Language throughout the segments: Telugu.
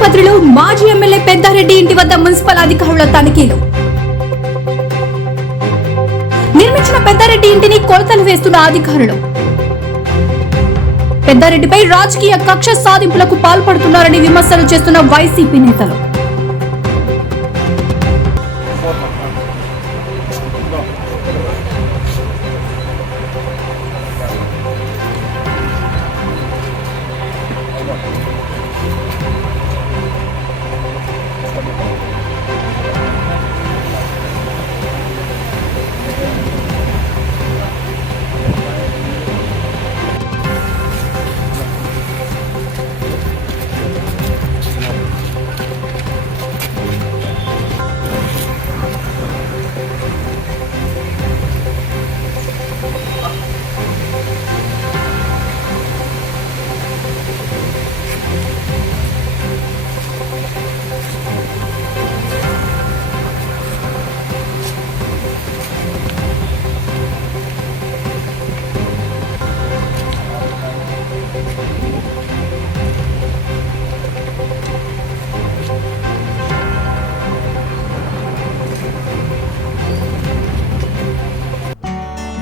తాడిపత్రిలో మాజీ ఎమ్మెల్యే పెద్దారెడ్డి ఇంటి వద్ద మున్సిపల్ అధికారుల తనిఖీలు. నిర్మించిన పెద్దారెడ్డి ఇంటిని కొలతలు వేస్తున్న అధికారులు. పెద్దారెడ్డిపై రాజకీయ కక్ష సాధింపులకు పాల్పడుతున్నారని విమర్శలు చేస్తున్న వైసీపీ నేతలు.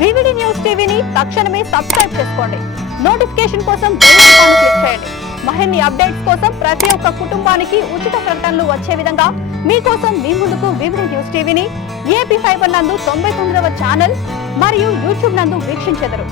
వివిడి న్యూస్ టీవీని తక్షణమే సబ్స్క్రైబ్ చేసుకోండి. నోటిఫికేషన్ కోసం బెల్ ఐకాన్ క్లిక్ చేయండి. మరిన్ని అప్డేట్స్ కోసం ప్రతి ఒక్క కుటుంబానికి ఉచిత ప్రకటనలు వచ్చే విధంగా మీకోసం మీ ముందుకు వివిడి న్యూస్ టీవీని ఏపీ ఫైబర్ నందు 99వ ఛానల్ మరియు యూట్యూబ్ నందు వీక్షించెదరు.